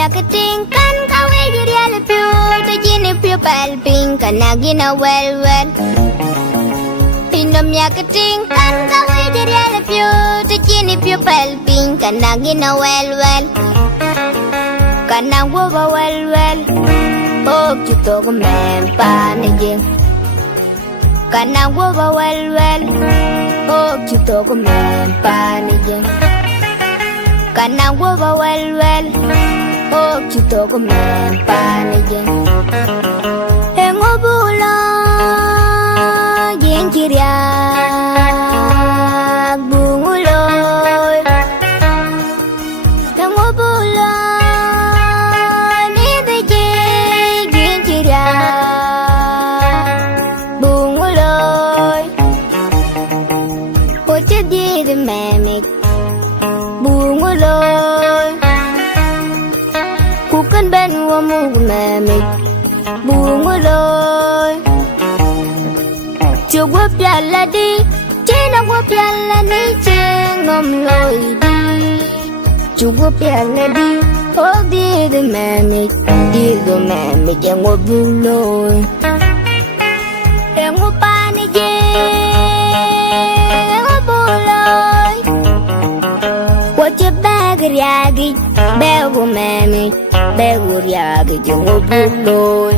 ya ketingkan kawe jadi alepio tu jini pio palping kana gina well. Pindom ya ketingkan kawe jadi alepio tu jini pio palping kana gina well. Kana woba well. Oh kita kemempa nejeng. Kana woba well. Oh kita kemempa nejeng. Kana woba well. Oh kita kemempa nejeng. Hengo bula jeng kiriak bunguloy. Hengo bula ni beje jeng kiriak bunguloy. Pocet di the memik bunguloy. Kukan ben wa mug memik bunguloy. Chugwa pyala di chena gwa pyala ni chengom loy di. Chugwa pyala di hog di the memik yang wa buloy. Yang wa pani jeng wa buloy. What your bag riagi bego memik bego riagi yang wa buloy.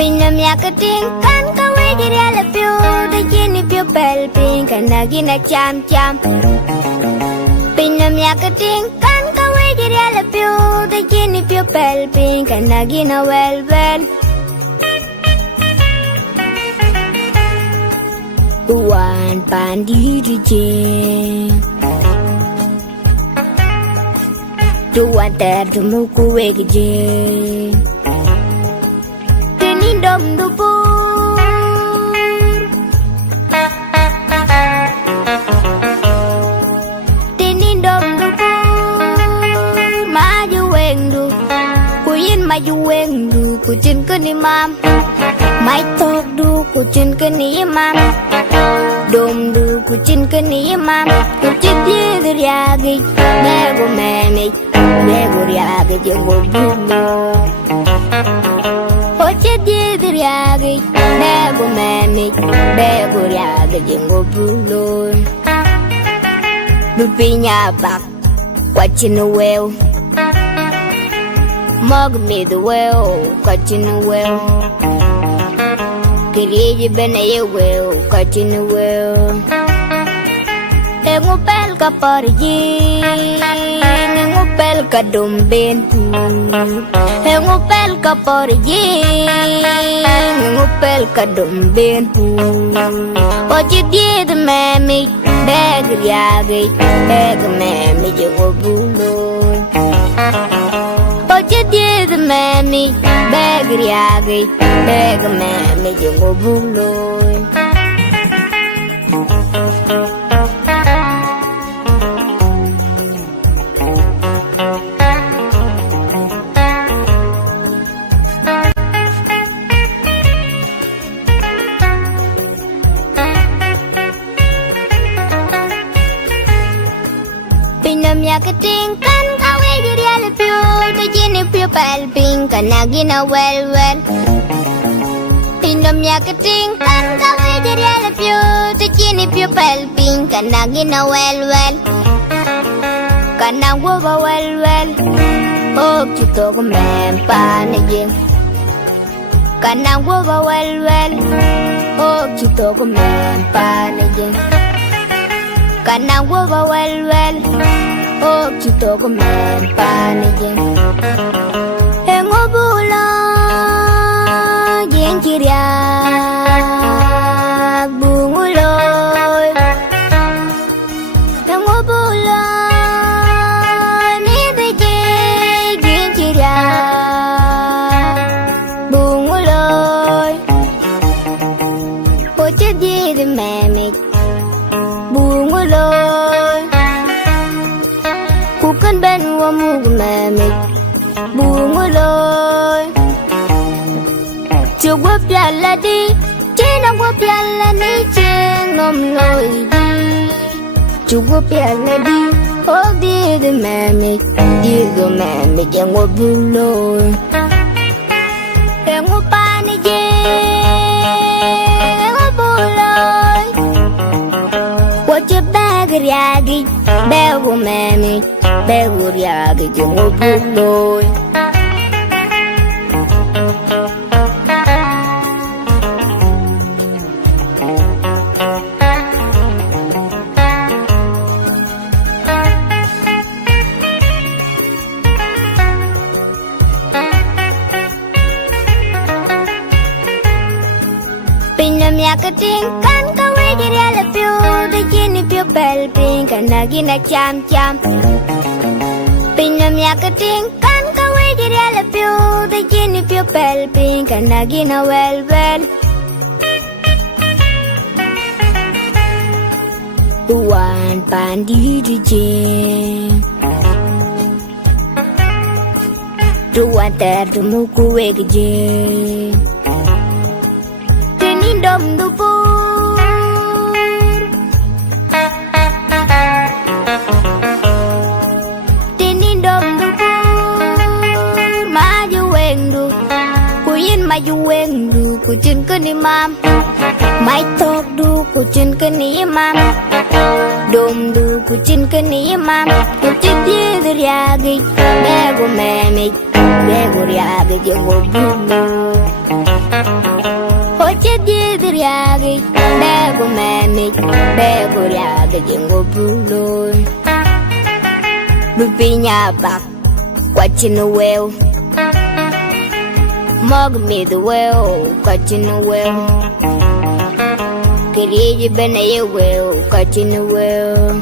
Pinam ya ketingkan kawe jadi alepio tu jini pio palping kana gina cham. Pinam ya ketingkan kawe jadi alepio tu jini pio palping kana gina well. Buan pandi tu jeng. Tuan terjemu kue kejeng. Dom dubur Tinin dom dubur Maju wengdu Kuyin maju wengdu Kucin ke ni mam Mai tok du kucin ke ni mam Dom du kucin ke ni mam Kucin dia riagi Bego memik Bego riagi jenggo bungo Pocet di riagi, bego memik, bego riagi jenggo buloy. Lupinya bak, watching a whale. Mug me the whale, catching a whale. Kiriji bena ye whale, catching a whale. Engupel ka parji, engupel ka dumben. Engupel ka parji, engupel ka dumben. Oji di the memik, beg riagi, beg memik jenggo buloy. Oji di the memik, beg riagi, beg memik jenggo buloy. Pinam ya ketingkan kawe jadi alepio tu jini pio palping kana gina well. Pinam ya ketingkan kawe jadi alepio tu jini pio palping kana gina well. Kana woba well. Oh kita kemempa nejeng. Kana woba well. Oh kita kemempa nejeng. Kana woba well. Oh kita kemempa nejeng. Hengo bula jeng kiriak bunguloy. Hengo bula ni beje jeng kiriak bunguloy. Pocet di the memik bunguloy. piala di china go piala ni cheng nom loi di chu go piala di oh di the mami yang go bulo yang go pani je yang go bulo what you bag riagi bego mami bego riagi yang go bulo Kating kan kawe diri ala piu de jini piu pel ping kana gina cham cham Pinam ya kating kan kawe diri ala piu de jini piu pel ping kana gina well well Tuan pandi di jing Tuan ter temu kue gejing Dom du pur Tini dom du pur Maju weng du Ku yin maju weng du Ku jin ke ni mam Mai tok du Ku jin ke ni mam Dom du Ku jin ke ni mam Ku jin ye du riagi Bego memik Bego riagi Jengo bulu Jadi diriagi, bego memik, bego riagi jengo bulo. Lupinya bak, watching the well. Mog me the well, catching the well. Kiriji bene ye well, catching the well.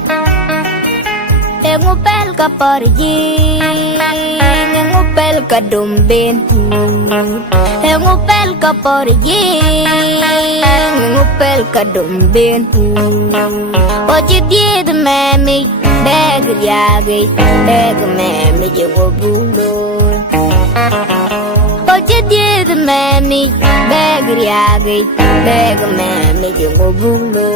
Engupel ka parji, engupel ka dumben. Engupel ka porji, engupel ka dumben. Oje die de mami, beg riagi, beg mami jengo bulo. Oje die de mami, beg riagi, beg mami jengo bulo.